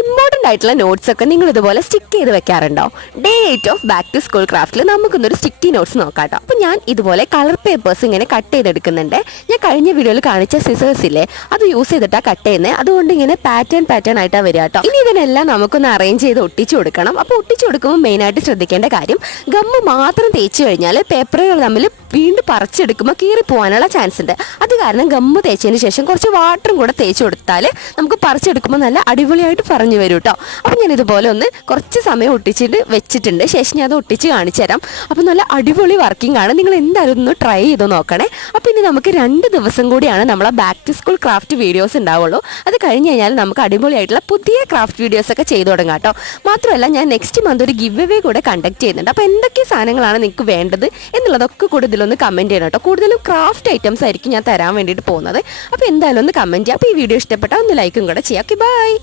Important ആയിട്ടുള്ള notes ഒക്കെ നിങ്ങൾ ഇതുപോലെ സ്റ്റിക്ക് ചെയ്ത് വെക്കാറുണ്ടോ? Day 8 of back to school ക്രാഫ്റ്റിൽ നമുക്കൊന്നൊരു സ്റ്റിക്കി നോട്ട്സ് നോക്കാം കേട്ടോ. അപ്പോൾ ഞാൻ ഇതുപോലെ കളർ പേപ്പേഴ്സ് ഇങ്ങനെ കട്ട് ചെയ്തെടുക്കുന്നുണ്ട്. ഞാൻ കഴിഞ്ഞ വീഡിയോയിൽ കാണിച്ച സിസേഴ്സ് ഇല്ലേ, അത് യൂസ് ചെയ്തിട്ടാണ് കട്ട് ചെയ്യുന്നത്. അതുകൊണ്ട് ഇങ്ങനെ പാറ്റേൺ ആയിട്ടാണ് വരിക കേട്ടോ. ഇനി ഇതിനെല്ലാം നമുക്കൊന്ന് അറേഞ്ച് ചെയ്ത് ഒട്ടിച്ചു കൊടുക്കണം. അപ്പോൾ ഒട്ടിച്ചു കൊടുക്കുമ്പോൾ മെയിനായിട്ട് ശ്രദ്ധിക്കേണ്ട കാര്യം, ഗമ്മ് മാത്രം തേച്ച് കഴിഞ്ഞാൽ പേപ്പറുകൾ തമ്മിൽ വീണ്ടും പറിച്ചെടുക്കുമ്പോൾ കീറി പോകാനുള്ള ചാൻസ് ഉണ്ട്. അത് കാരണം ഗമ്മ് തേച്ചതിന് ശേഷം കുറച്ച് വാട്ടറും കൂടെ തേച്ച് കൊടുത്താൽ നമുക്ക് പറിച്ചെടുക്കുമ്പോൾ നല്ല അടിപൊളിയായിട്ട് പറഞ്ഞു വരും കേട്ടോ. അപ്പോൾ ഞാൻ ഇതുപോലെ ഒന്ന് കുറച്ച് സമയം ഒട്ടിച്ചിട്ട് വെച്ചിട്ടുണ്ട്. ശേഷം ഞാൻ അത് ഒട്ടിച്ച് കാണിച്ചു തരാം. അപ്പോൾ നല്ല അടിപൊളി വർക്കിംഗ് ആണ്. നിങ്ങൾ എന്തായാലും ഒന്ന് ട്രൈ ചെയ്ത് നോക്കണേ. അപ്പോൾ ഇനി നമുക്ക് 2 ദിവസം കൂടിയാണ് നമ്മളെ back to school craft videos ഉണ്ടാവുള്ളൂ. അത് കഴിഞ്ഞ് കഴിഞ്ഞാൽ നമുക്ക് അടിപൊളിയായിട്ടുള്ള പുതിയ ക്രാഫ്റ്റ് വീഡിയോസ് ഒക്കെ ചെയ്തു തുടങ്ങാം കേട്ടോ. മാത്രമല്ല ഞാൻ നെക്സ്റ്റ് മന്ത് ഒരു ഗിവ് അവേ കൂടെ കണ്ടക്ട് ചെയ്യുന്നുണ്ട്. അപ്പോൾ എന്തൊക്കെ സാധനങ്ങളാണ് നിങ്ങൾക്ക് വേണ്ടത് എന്നുള്ളതൊക്കെ കൂടെ ഇതിലൊന്ന് കമൻറ്റ് ചെയ്യണം കേട്ടോ. കൂടുതലും ക്രാഫ്റ്റ് ഐറ്റംസ് ആയിരിക്കും ഞാൻ തരാൻ വേണ്ടിയിട്ട് പോകുന്നത്. അപ്പോൾ എന്തായാലും ഒന്ന് കമൻറ്റ് ചെയ്യാം. അപ്പോൾ ഈ വീഡിയോ ഇഷ്ടപ്പെട്ടാൽ ഒന്ന് ലൈക്കും കൂടെ ചെയ്യാം. Okay, by.